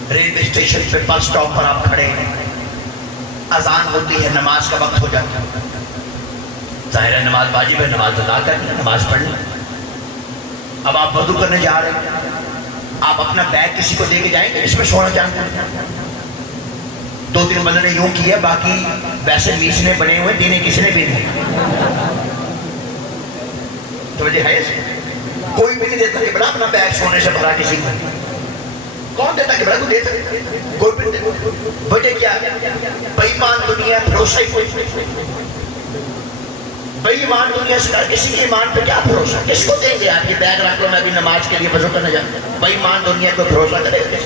ریلوے اسٹیشن پہ بس سٹاپ پر آپ کھڑے ہیں، اذان ہوتی ہے، نماز کا وقت ہو جاتا ہے. ظاہر ہے نماز واجب ہے، نماز ادا کرنی، نماز پڑھنی. اب آپ وضو کرنے جا رہے ہیں، آپ اپنا بیگ کسی کو دے کے جائیں گے اس میں سونا چاندی؟ 2-3 بندوں نے یوں کیا، باقی ویسے میچنے بنے ہوئے، دینے کسی نے بھی نہیں. توجہ ہے کوئی بھی نہیں دیتا کہ بڑا اپنا بیگ سونے سے بھرا کسی کو. کون دیتا کہ بڑا کو دیتا؟ کوئی بھی نہیں دیتا. وجہ کیا؟ بے ایمان دنیا بھروسہ ہی کوئی. بے ایمان دنیا سے کسی کے ایمان پہ کیا بھروسہ؟ کس کو دیں گے آپ یہ بیگ رکھ لو میں بھی نماز کے لیے وضو کرنے جاتا ہوں؟ بے ایمان دنیا کو بھروسہ کرے گا؟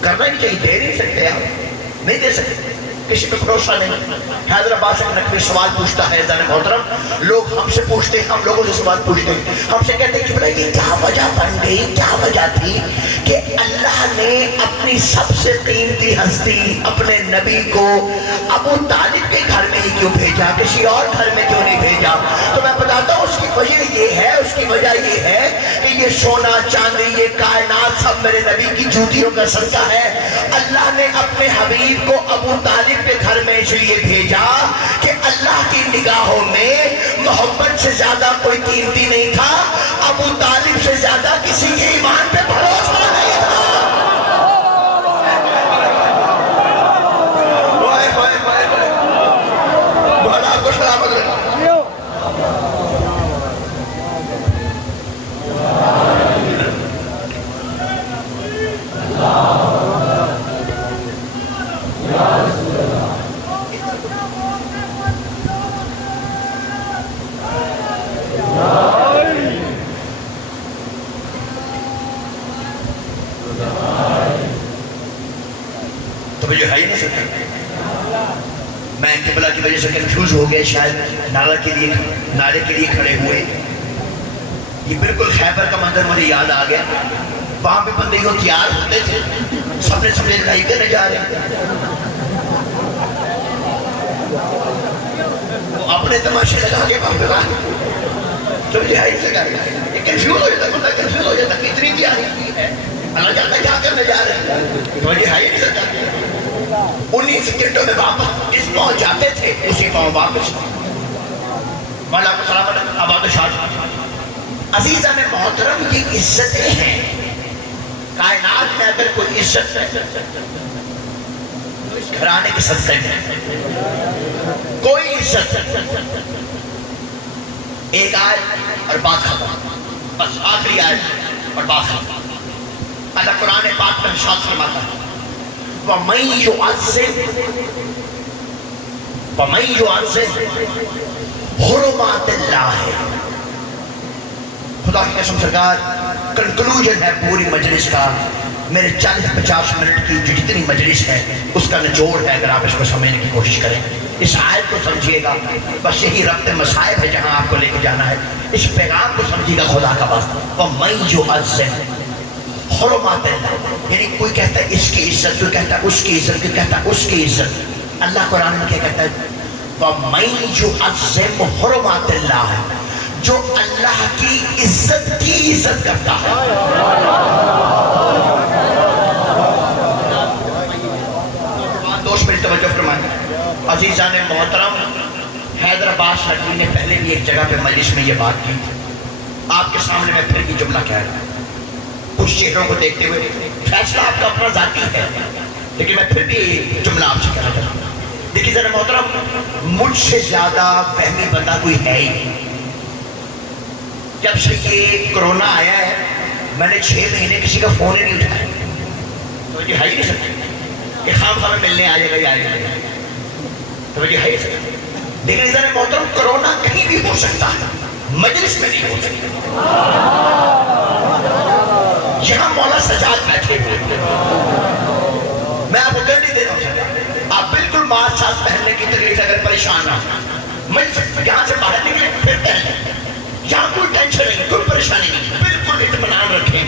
کرنا ہی چاہیے. دے نہیں سکتے آپ، نہیں دے سکتے، کسی پہ بھروسہ نہیں. حیدرآباد سے نقوی سوال پوچھتا ہے عزیزان محترم. لوگ ہم سے پوچھتے ہیں، ہم لوگوں سے سوال پوچھتے ہیں، ہم سے کہتے ہیں کہ بھائی یہ کیا وجہ بن گئی، کیا وجہ تھی کہ اللہ نے اپنی سب سے قیمتی ہستی اپنے نبی کو ابو طالب کے گھر میں ہی کیوں بھیجا، کسی اور گھر میں کیوں نہیں بھیجا؟ تو میں بتاتا ہوں اس کی وجہ یہ ہے، اس کی وجہ یہ ہے کہ یہ سونا چاندی یہ کائنات سب میرے نبی کی جوتیوں کا صدقہ ہے. اللہ نے اپنے حبیب کو ابو طالب کے گھر میں اس لیے بھیجا کہ اللہ کی نگاہوں میں محبت سے زیادہ کوئی قیمتی نہیں تھا، ابو طالب سے زیادہ کسی کے ایمان پہ بھروسہ نہیں تھا. بھلا کو سلامت رہا. تو یہ ہے ہی نہیں سکتا. میں قبلہ کی وجہ سے کنفیوز ہو گیا، شاید نعرے کے لیے کھڑے ہوئے. یہ بالکل خیبر کا منظر مجھے یاد آ گیا. وہاں پہ بندے کو تیار ہوتے تھے، سب نے سفید لڑائی کرنے جا رہے ہیں. وہ اپنے تماشے لگا کے وہاں پہ تو یہ ہے سے یہ کنفیوز ہو جاتا ہے، بندہ کنفیوز ہو جاتا ہے کہ اتنی تیاری ہے، اللہ جانتا ہے کیا کرنے جا رہے ہیں، تو یہ ہے ہی نہیں سکتا۔ 19 سیکنڈوں میں واپس کس پاؤں جاتے تھے اسی پاؤں واپس۔ مولا کو سلامت آباد و شاد۔ عزیزہ میں محترم یہ عزتیں ہیں، کائنات میں اگر کوئی عزت ہے تو اس گھرانے کے صدقے میں کوئی عزت ہے۔ ایک آیت اور بات ختم، بس آخری آیت اور بات ختم۔ اللہ قرآن پاک میں ارشاد فرماتا ہے وَمَن يُعَظِّمْ حُرُمَاتِ اللَّهِ۔ خدا کی قسم سرکار کنکلوژن ہے پوری مجلس کا، میرے 40-50 منٹ کی جو جتنی مجلس ہے اس کا نچوڑ ہے، اگر آپ اس کو سمجھنے کی کوشش کریں، اس آیت کو سمجھیے گا، بس یہی ربط مصائب ہے جہاں آپ کو لے کے جانا ہے، اس پیغام کو سمجھیے گا خدا کا واسطہ۔ وَمَن يُعَظِّمْ حرمات اللہ، یعنی کوئی کہتا ہے اس کی عزت، کوئی کہتا ہے اس کی عزت، کوئی کہتا ہے اس کی عزت۔ اللہ قرآن میں کیا کہتا ہے وَمَن يُعَظِّمْ حُرُمَاتِ اللَّهِ، جو اللہ کی عزت کی عزت کرتا ہے۔ 2 منٹ توجہ فرمائیں عزیزان محترم۔ حیدرآباد شرقی نے پہلے بھی ایک جگہ پہ مجلس میں یہ بات کی تھی، آپ کے سامنے میں پھر یہ جملہ کہہ رہا ہوں، کچھ چہروں کو دیکھتے ہوئے فیصلہ آپ کا اپنا ذاتی ہے، لیکن میں پھر بھی جملہ آپ سے کہنا چاہتا ہوں۔ دیکھیے ذرا محترم، مجھ سے زیادہ فہمی بندہ کوئی ہے ہی نہیں۔ جب سے یہ کرونا آیا ہے میں نے 6 مہینے کسی کا فون ہی نہیں اٹھایا، تو یہ ہے ہی نہیں سکتا کہ خام خواہ ملنے آ جائے گا، تو یہ ہے ہی سکتا۔ لیکن ذرا محترم کرونا کہیں بھی ہو سکتا ہے، مجلس میں نہیں ہو سکتا۔ یہاں مولا سجاد بیٹھے ہوئے، میں آپ کو گرڈی دے رہا ہوں، آپ بالکل ماسک شاسک پہننے کی تکلیف سے اگر پریشان نہ ہوں، یہاں سے باہر نکلے پھر پہلے، یہاں کوئی ٹینشن نہیں، کوئی پریشانی نہیں، بالکل اطمینان رکھیں۔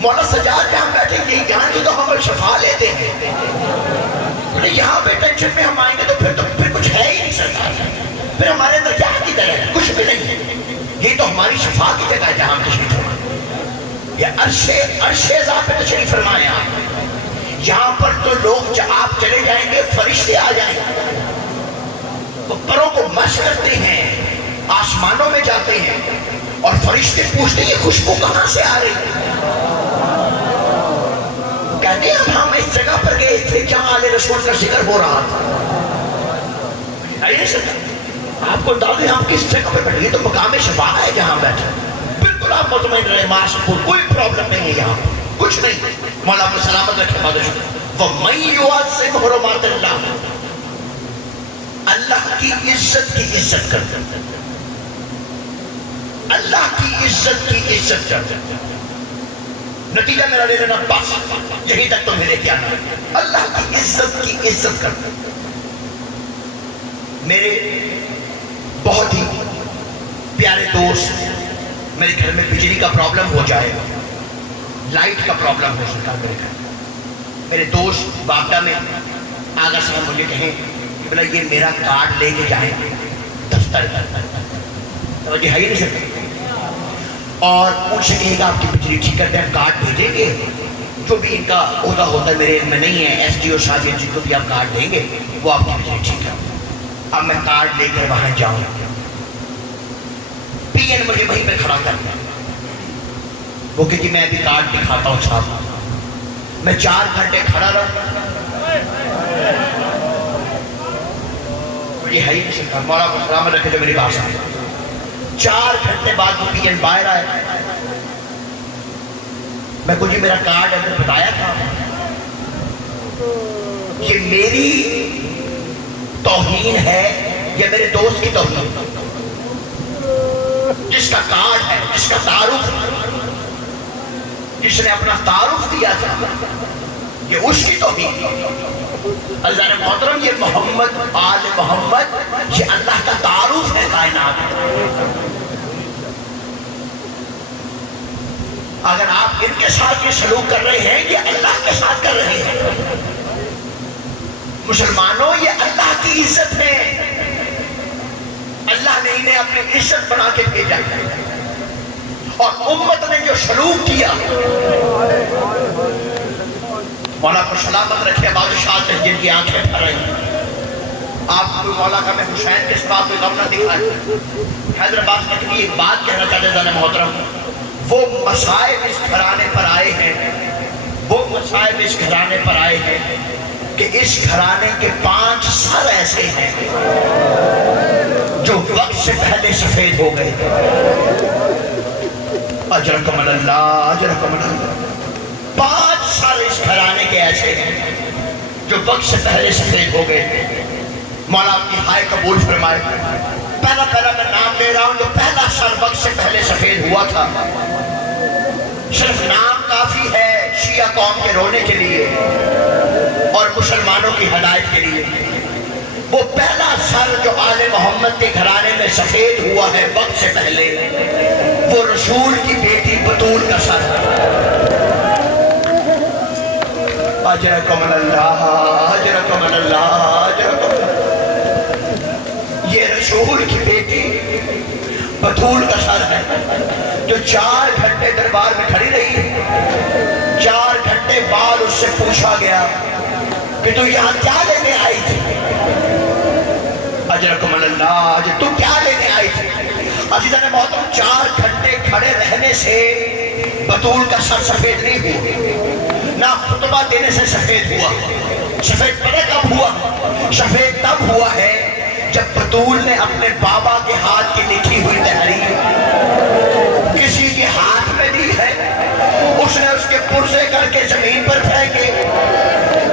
مولا سجاد جہاں بیٹھے گے یہاں کی تو ہم شفا لیتے ہیں، یہاں پہ ٹینشن میں ہم آئیں گے تو پھر کچھ ہے ہی نہیں سکتا، پھر ہمارے اندر کیا کی طرح ہے، کچھ بھی نہیں ہے۔ یہ تو ہماری شفا کی جگہ ہے جہاں ہم تشریف فرمائیں، یہ عرش اعظم پہ تشریف فرمائیں آپ، یہاں پر تو لوگ جب آپ چلے جائیں گے فرشتے آ جائیں گے، وہ پروں کو مس کرتے ہیں، آسمانوں میں جاتے ہیں، اور فرشتے پوچھتے ہیں یہ خوشبو کہاں سے آ رہی ہے؟ کہتے ہیں ہم اس جگہ پر گئے تھے جہاں آل رسول کا ذکر ہو رہا تھا۔ آپ کو اندازہ ہم کس جگہ پر بیٹھے، یہ تو مقام شفا ہے جہاں بیٹھے، بالکل آپ مطمئن رہے، ماسک کوئی پرابلم نہیں ہے، یہاں کچھ نہیں۔ مولا آپ کو سلامت رکھے بادشاہ۔ وَمَن يُعَظِّمْ حُرُمَاتِ اللَّهِ، اللہ کی عزت کی عزت کرتے، اللہ کی عزت کی عزت کرتے، نتیجہ میرا لے لینا، بس یہی تک تمہیں لے کے آنا، اللہ کی عزت کرتے۔ میرے بہت ہی پیارے دوست، میرے گھر میں بجلی کا پرابلم ہو جائے، لائٹ کا پرابلم ہو سکتا ہے میرے گھر، میرے دوست باغدہ میں آگا صاحب مجھے کہیں کہ بلا یہ میرا کارڈ لے کے جائیں دفتر، توجہ ہے ہی نہیں سکتے، اور ان سے کہے گا آپ کی بجلی ٹھیک کرتے ہیں، کارڈ بھیجیں گے، جو بھی ان کا عہدہ ہوتا ہے میرے علم میں نہیں ہے، ایس ڈی او صاحب جن کو بھی آپ کارڈ دیں گے وہ آپ کی بجلی ٹھیک کریں۔ اب میں کارڈ لے کر وہاں جاؤں، پی این مجھے وہیں پہ کھڑا کرنا ہے، وہ کہ جی میں ابھی کارڈ دکھاتا ہوں صاحب، میں 4 گھنٹے کھڑا رہا، یہ ہے ہی نہیں سکتا، مولا کو سلامت رکھے جو میری بات سمجھے۔ 4 گھنٹے بعد وہ پی این باہر آئے، میں کو جی میرا کارڈ اندر بتایا تھا، یہ میری توہین ہے یا میرے دوست کی توہین؟ جس کا کارڈ ہے، جس کا تعارف، جس نے اپنا تعارف دیا تھا، یہ اس کی توہین۔ عزیزان محترم، یہ محمد آل محمد، یہ اللہ کا تعارف ہے کائنات۔ اگر آپ ان کے ساتھ یہ سلوک کر رہے ہیں، یہ اللہ کے ساتھ کر رہے ہیں۔ مسلمانوں، یہ اللہ کی عزت ہے، اللہ نے انہیں اپنی عزت بنا کے بھیجا ہے۔ اور امت نے جو سلوک کیا، مولا کو سلامت رکھے بادشاہ سے جن کی آنکھیں بھر رہی، آپ کو مولا کا میں حسین کے ساتھ کوئی غم نہ دکھائے۔ حیدرآباد میں ایک بات کہنا چاہتے ہیں محترم، وہ مصائب اس گھرانے پر آئے ہیں، وہ مصائب اس گھرانے پر آئے ہیں کہ اس گھرانے کے 5 سر ایسے ہیں جو وقت سے پہلے سفید ہو گئے۔ اجرکم اللہ، اجرکم اللہ۔ 5 سال اس گھرانے کے ایسے ہیں جو وقت سے پہلے سفید ہو گئے۔ مولا آپ کی ہائے قبول فرمائے۔ پہلا میں نام لے رہا ہوں، جو پہلا سال وقت سے پہلے سفید ہوا تھا، صرف نام کافی ہے شیعہ قوم کے رونے کے لیے اور مسلمانوں کی ہدایت کے لیے۔ وہ پہلا سر جو آل محمد کے گھرانے میں سفید ہوا ہے وقت سے پہلے، وہ رسول کی بیٹی بطول کا سر ہے۔ اجرکم اللہ، اجرکم اللہ، اجرکم اللہ۔ یہ رسول کی بیٹی بطول کا سر ہے جو 4 گھنٹے دربار میں کھڑی رہی۔ 4 گھنٹے بعد اس سے پوچھا گیا کہ تو یہاں کیا لینے آئی تھی؟ اجرکم اللہ، تو کیا لینے آئی تھی؟ عزیزان محترم، 4 گھنٹے کھڑے رہنے سے بطول کا سر سفید نہیں ہوا، نہ خطبہ دینے سے سفید ہوا۔ سفید پتہ کب ہوا؟ سفید تب ہوا ہے جب بطول نے اپنے بابا کے ہاتھ کی لکھی ہوئی تحریر کسی کے ہاتھ میں دی ہے، اس نے اس کے پرزے کر کے زمین پر پھینکے۔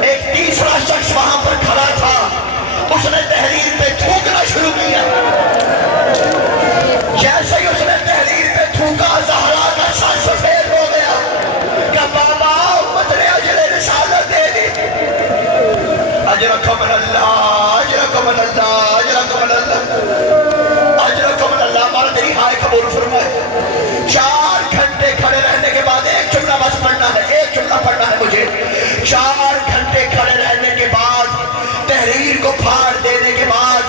ایک تیسرا شخص وہاں پر کھڑا تھا، اس نے تحریر پہ تھوکنا شروع کیا۔ جیسے ہی اس نے تحریر پہ تھوکا، زہرا کا سر سفید ہو گیا کہ بابا امت نے اجر رسالت دے دی۔ اجرکم اللہ، اجرکم اللہ، اجرکم اللہ، اجرکم اللہ۔ ہمارا تیری ہائے قبول فرمائے۔ 4 گھنٹے کھڑے رہنے کے بعد ایک جملہ بس پڑھنا ہے، ایک جملہ پڑھنا ہے مجھے۔ 4 گھنٹے کھڑے رہنے کے بعد، تحریر کو پھاڑ دینے کے بعد،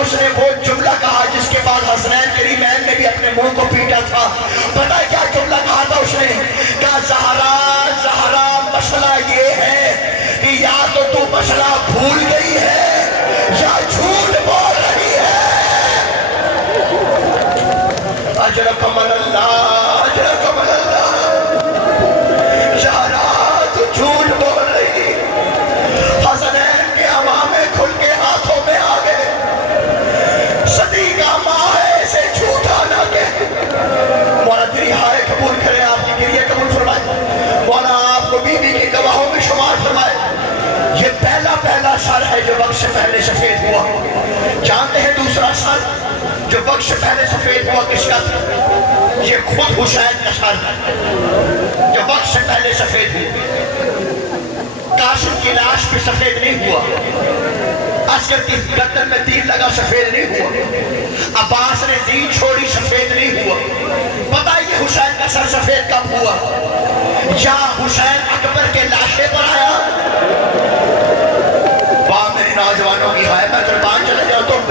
اس نے وہ جملہ کہا جس کے بعد حسنین کریمین نے بھی اپنے منہ کو پیٹا تھا۔ پتہ ہے کیا جملہ کہا تھا اس نے؟ کہا زہرا، زہرا، مسئلہ یہ ہے کہ یا تو مسئلہ بھول گئی ہے یا جھوٹ بول رہی ہے۔ اجرکم اللہ، اجرکم اللہ۔ زہرا تو جھوٹ بول رہی۔ حسنین کے امامے کھل کے ہاتھوں میں آ گئے۔ صدی کا ماں ہے، اسے جھوٹا نہ کہہ۔ مولا تیری ہائے قبول کرے، آپ کی گریہ قبول فرمائے۔ مولا آپ کو بی بی کے گواہوں میں شمار فرمائے۔ یہ پہلا سر ہے جو وقت سے پہلے سفید ہوا۔ جانتے ہیں دوسرا سر جو وقت سے پہلے سفید ہوا کس کا تھا؟ یہ خود حسین کا سر ہے جو وقت سے پہلے سفید ہوا۔ قاسم کی لاش پہ سفید نہیں ہوا، عسکر کی گردن میں تیر لگا سفید نہیں ہوا، عباس نے دین چھوڑی سفید نہیں ہوا۔ پتہ ہے یہ حسین کا سر سفید کب ہوا؟ یا حسین اکبر کے لاشے پر آیا؟ واہ میری نوجوانوں کی ہائے، میں قربان چلے جاؤ تم۔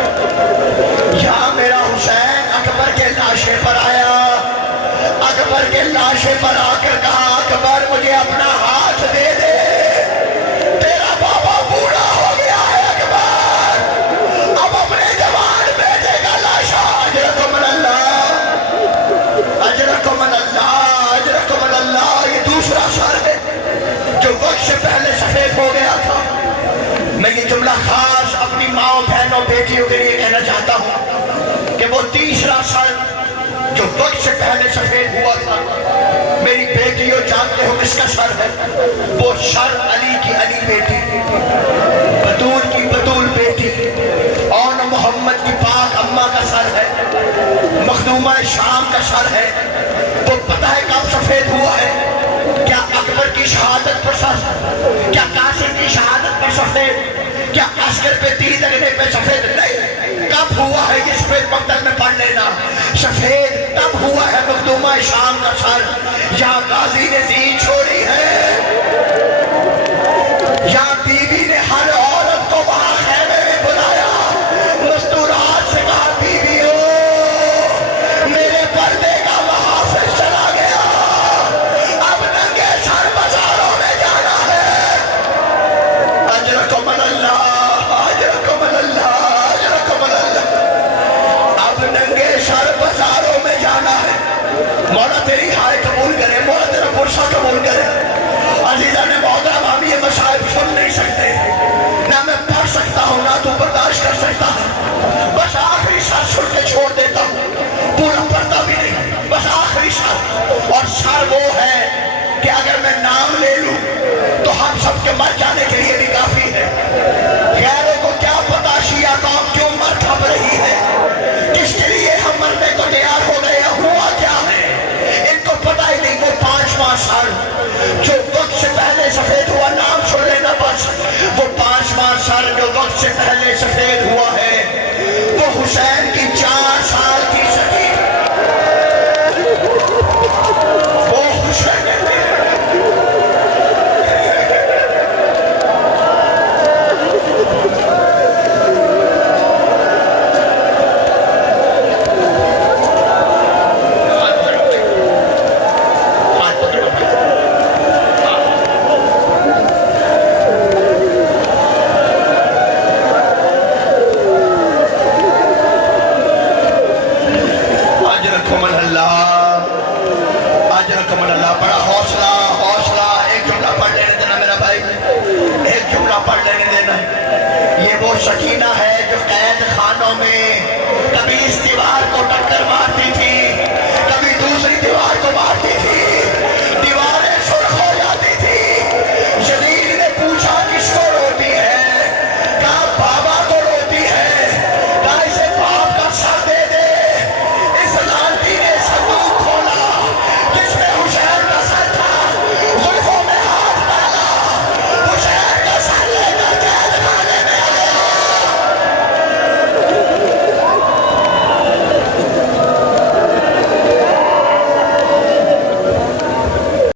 یا میرا حسین اکبر کے لاشے پر آیا، اکبر کے لاشے پر آ کر کہا اکبر مجھے اپنا ہاتھ دے دے، تیرا بابا بوڑھا ہو گیا ہے اکبر، اب اپنے جوان بیٹے کا لاشا۔ اجرکم اللہ، اجرکم اللہ، اجرکم اللہ۔ یہ دوسرا سر ہے جو وقت سے پہلے سفید ہو گیا تھا۔ میں یہ جملہ خاص اپنی ماں بہنوں بیٹیوں کے لیے کہنا چاہتا ہوں کہ وہ تیسرا سر جو وقت سے پہلے سفید ہوا تھا، میری بیٹیوں جانتے ہو کس کا سر ہے؟ وہ سر علی کی علی بیٹی، بطول کی بطول بیٹی، اور محمد کی پاک اماں کا سر ہے، مخدومہ شام کا سر ہے۔ وہ پتہ ہے کب سفید ہوا ہے؟ کیا اکبر کی شہادت پر سر؟ کیا قاسم کی شہادت پر سفید؟ کیا عسکر پہ تیر لگنے پہ سفید؟ نہیں۔ کب ہوا ہے یہ سفید؟ مقتل میں پڑھ لینا۔ سفید تب ہوا ہے مخدومہ شام کا سر، یا غازی نے دین چھوڑی ہے، یا بی بی نے ہر عورت کو وہاں خیمے میں بلایا، مستورات سے کہا بی بی ہو میرے پردے کا محافظ چلا شمار وہ ہے کہ اگر میں نام لے لوں تو ہم سب کے مر جانے کے لیے بھی کافی ہے. غیروں کو کیا پتا شیعہ قوم کیوں مر کھپ رہی ہے, کس کے لیے ہم مرنے کو تیار ہو گئے, ہوا کیا ہے ان کو پتا ہی نہیں. وہ 5 سال جو وقت سے پہلے سفید ہوا, نام چھوڑ لینا بس, وہ 5 سال جو وقت سے پہلے سفید ہوا ہے وہ حسین کی 4 سال کی سکی, وہ حسین اللہ